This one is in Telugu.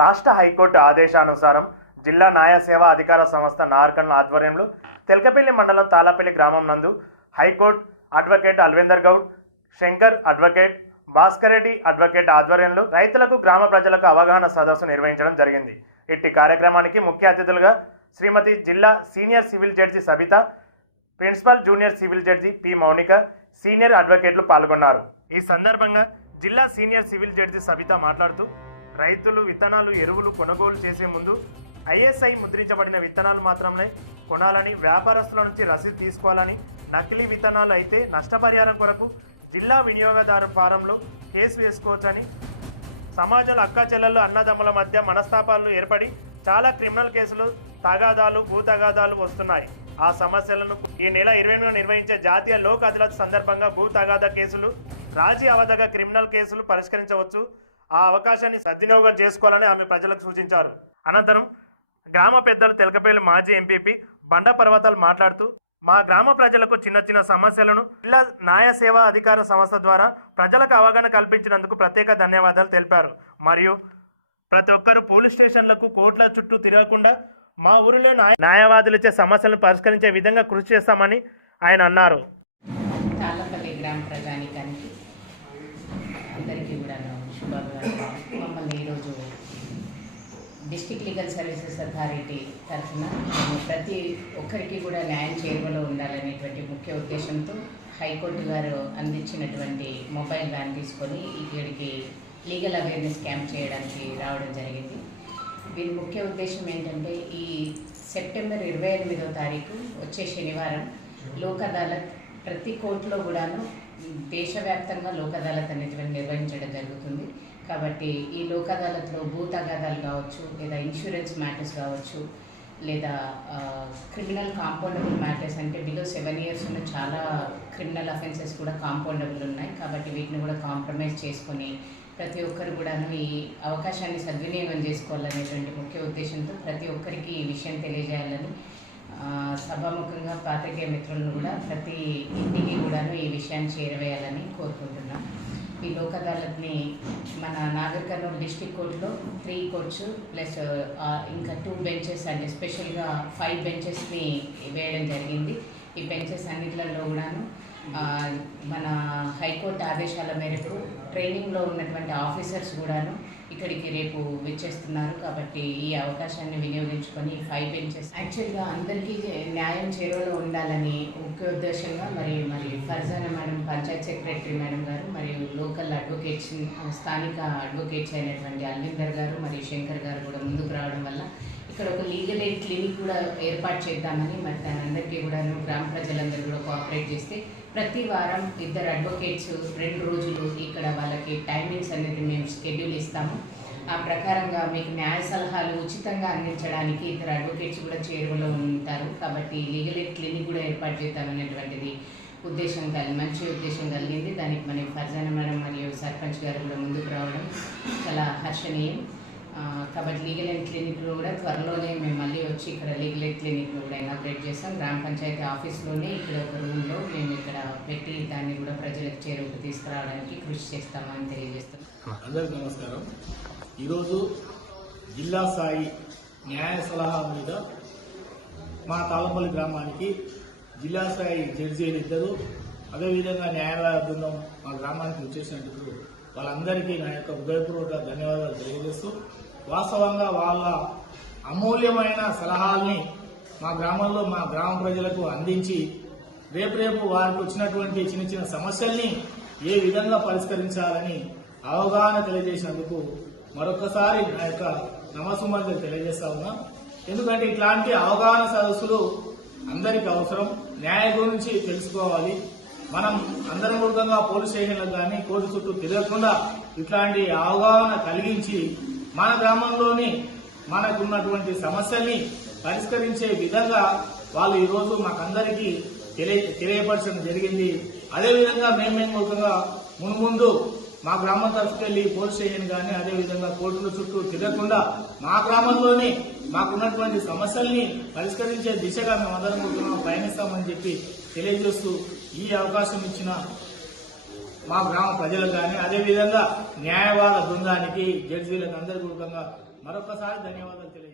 రాష్ట్ర హైకోర్టు ఆదేశానుసారం జిల్లా న్యాయ సేవా అధికార సంస్థ నార్కన్ ఆధ్వర్యంలో తెల్కపల్లి మండలం తాళపల్లి గ్రామం నందు high court advocate Alvender Goud Shankar advocate Bhaskar Reddy advocate ఆధ్వర్యంలో రైతులకు గ్రామ ప్రజలకు అవగాహన సదస్సు నిర్వహించడం జరిగింది. ఇట్టి కార్యక్రమానికి ముఖ్య అతిథులుగా శ్రీమతి జిల్లా senior civil judge Sabitha principal junior civil judge P Mounika senior అడ్వకేట్లు పాల్గొన్నారు. ఈ సందర్భంగా జిల్లా సీనియర్ సివిల్ జడ్జి సబిత మాట్లాడుతూ రైతులు విత్తనాలు ఎరువులు కొనుగోలు చేసే ముందు ఐఎస్ఐ ముద్రించబడిన విత్తనాలు మాత్రమే కొనాలని వ్యాపారస్తుల నుంచి రసీదు తీసుకోవాలని నకిలీ విత్తనాలు అయితే నష్టపరిహారం కొరకు జిల్లా వినియోగదారు ఫారంలో కేసు వేసుకోవచ్చని సమాజంలో అక్క చెల్లెళ్ళు అన్నదమ్ముల మధ్య మనస్తాపాలు ఏర్పడి చాలా క్రిమినల్ కేసులు తగాదాలు భూ తగాదాలు వస్తున్నాయి. ఆ సమస్యలను ఈ నెల ఇరవై ఎనిమిదిన నిర్వహించే జాతీయ లోక్ అదాలత్ సందర్భంగా భూ తగాదా కేసులు రాజీ అవధగ క్రిమినల్ కేసులు పరిష్కరించవచ్చు. ఆ అవకాశాన్ని సద్వినియోగం చేసుకోవాలని ఆమె ప్రజలకు సూచించారు. అనంతరం గ్రామ పెద్దలు తెలకపల్లి మాజీ ఎంపీపీ బండ పర్వతాలు మాట్లాడుతూ మా గ్రామ ప్రజలకు చిన్న చిన్న సమస్యలను జిల్లా న్యాయ సేవా అధికార సంస్థ ద్వారా ప్రజలకు అవగాహన కల్పించినందుకు ప్రత్యేక ధన్యవాదాలు తెలిపారు. మరియు ప్రతి ఒక్కరు పోలీస్ స్టేషన్లకు కోర్టుల చుట్టూ తిరగకుండా మా ఊరిలో న్యాయ సమస్యలను పరిష్కరించే విధంగా కృషి చేస్తామని ఆయన అన్నారు. గ్రామ ప్రజానికానికి శుభాభివందనాలు మమ్మల్ని ఈరోజు డిస్టిక్ లీగల్ సర్వీసెస్ అథారిటీ తరఫున ప్రతి ఒక్కరికి కూడా న్యాయం చేరువలో ఉండాలనేటువంటి ముఖ్య ఉద్దేశంతో హైకోర్టు గారు అందించినటువంటి మొబైల్ వ్యాన్ తీసుకొని ఇక్కడికి లీగల్ అవేర్నెస్ క్యాంప్ చేయడానికి రావడం జరిగింది. దీని ముఖ్య ఉద్దేశం ఏంటంటే ఈ సెప్టెంబర్ ఇరవై ఎనిమిదో తారీఖు వచ్చే శనివారం లోక్ అదాలత్ ప్రతి కోర్టులో కూడాను దేశవ్యాప్తంగా లోక్ అదాలత్ అనేటువంటి నిర్వహించడం జరుగుతుంది. కాబట్టి ఈ లోక్ అదాలత్లో భూ తగాదాలు కావచ్చు లేదా ఇన్సూరెన్స్ మ్యాటర్స్ కావచ్చు లేదా క్రిమినల్ కాంపౌండబుల్ మ్యాటర్స్ అంటే బిలో సెవెన్ ఇయర్స్ ఉన్న చాలా క్రిమినల్ అఫెన్సెస్ కూడా కాంపౌండబుల్ ఉన్నాయి. కాబట్టి వీటిని కూడా కాంప్రమైజ్ చేసుకొని ప్రతి ఒక్కరు కూడాను ఈ అవకాశాన్ని సద్వినియోగం చేసుకోవాలనేటువంటి ముఖ్య ఉద్దేశంతో ప్రతి ఒక్కరికి ఈ విషయం తెలియజేయాలని ఆ, సభాముఖంగా పాత్రికేయ మిత్రులను కూడా ప్రతి ఇంటికి కూడాను ఈ విషయాన్ని చేరవేయాలని కోరుకుంటున్నాం. ఈ లోక్ అదాలత్ని మన నాగర్ కర్నూలు డిస్టిక్ కోర్టులో త్రీ కోర్ట్స్ ప్లస్ ఇంకా టూ బెంచెస్ అండి. స్పెషల్గా ఫైవ్ బెంచెస్ని వేయడం జరిగింది. ఈ బెంచెస్ అన్నిట్లలో కూడాను మన హైకోర్టు ఆదేశాల మేరకు ట్రైనింగ్లో ఉన్నటువంటి ఆఫీసర్స్ కూడాను ఇక్కడికి రేపు విచ్చేస్తున్నారు. కాబట్టి ఈ అవకాశాన్ని వినియోగించుకొని ఫైవ్ బెంచెస్ యాక్చువల్గా అందరికీ న్యాయం చేరువలో ఉండాలని ముఖ్య ఉద్దేశంగా మరి మరి Farzana madam panchayat secretary madam గారు మరియు లోకల్ అడ్వకేట్స్ స్థానిక అడ్వకేట్స్ అయినటువంటి అల్విందర్ గారు మరియు శంకర్ గారు కూడా ముందుకు రావడం వల్ల ఇక్కడ ఒక లీగల్ ఎయిడ్ క్లినిక్ కూడా ఏర్పాటు చేద్దామని మరి దానందరికీ కూడా గ్రామ ప్రజలందరూ కూడా కోఆపరేట్ చేస్తే ప్రతి వారం ఇద్దరు అడ్వకేట్స్ రెండు రోజులు ఇక్కడ వాళ్ళకి టైమింగ్స్ అనేది మేము షెడ్యూల్ ఇస్తాము. ఆ ప్రకారంగా మీకు న్యాయ సలహాలు ఉచితంగా అందించడానికి ఇద్దరు అడ్వకేట్స్ కూడా చేరువలో ఉంటారు. కాబట్టి లీగల్ ఎయిడ్ క్లినిక్ కూడా ఏర్పాటు చేద్దామనేటువంటిది ఉద్దేశం కలిగి మంచి ఉద్దేశం కలిగింది. దానికి మన ఫర్జాన మేడం మరియు సర్పంచ్ గారు కూడా ముందుకు రావడం చాలా హర్షణీయం. కాబట్టి లీగల్ ఎయిడ్ క్లినిక్లో కూడా త్వరలోనే మేము మళ్ళీ వచ్చి ఇక్కడ లీగల్ ఎయిడ్ క్లినిక్లో కూడా ఇనాగ్రేట్ చేస్తాం. గ్రామ పంచాయతీ ఆఫీస్లోనే ఇక్కడ ఒక రూమ్లో మేము ఇక్కడ పెట్టి దాన్ని కూడా ప్రజలకు చేరువకు తీసుకురావడానికి కృషి చేస్తామని తెలియజేస్తున్నాం. అందరికీ నమస్కారం. ఈరోజు జిల్లా స్థాయి న్యాయ సలహా మీద మా తాళంపల్లి గ్రామానికి జిల్లా స్థాయి జడ్జి ఇద్దరు అదేవిధంగా న్యాయాలయ బృందం మా గ్రామానికి వచ్చేసినందుకు వాళ్ళందరికీ నా యొక్క హృదయపూర్వక ధన్యవాదాలు తెలియజేస్తూ వాస్తవంగా వాళ్ళ అమూల్యమైన సలహాల్ని మా గ్రామంలో మా గ్రామ ప్రజలకు అందించి రేపు రేపు వారికి వచ్చినటువంటి చిన్న చిన్న సమస్యల్ని ఏ విధంగా పరిష్కరించాలని అవగాహన తెలియజేసినందుకు మరొకసారి నా యొక్క నమస్సుమని తెలియజేస్తా ఉన్నా. ఎందుకంటే ఇట్లాంటి అవగాహన సదస్సులు అందరికి అవసరం. న్యాయ గురించి తెలుసుకోవాలి. మనం అందరం మూలంగా పోలీస్ స్టేషన్లకు కానీ కోర్టు చుట్టూ తిరగకుండా ఇట్లాంటి అవగాహన కలిగించి మన గ్రామంలోని మనకున్నటువంటి సమస్యల్ని పరిష్కరించే విధంగా వాళ్ళు ఈరోజు మాకందరికీ తెలియ తెలియపరచడం జరిగింది. అదేవిధంగా మేము మూలంగా మున్ముందు మా గ్రామం తరఫుకెళ్ళి పోలీస్ స్టేషన్ కానీ అదేవిధంగా కోర్టుల చుట్టూ తిరగకుండా మా గ్రామంలోనే మాకున్నటువంటి సమస్యల్ని పరిష్కరించే దిశగా మేమందరం కూడా ప్రయాణిస్తామని చెప్పి తెలియజేస్తూ ఈ అవకాశం ఇచ్చిన మా గ్రామ ప్రజలకు కానీ అదేవిధంగా న్యాయవాద బృందానికి జడ్జీలకు అందరి పూర్వకంగా మరొకసారి ధన్యవాదాలు తెలియజేస్తాను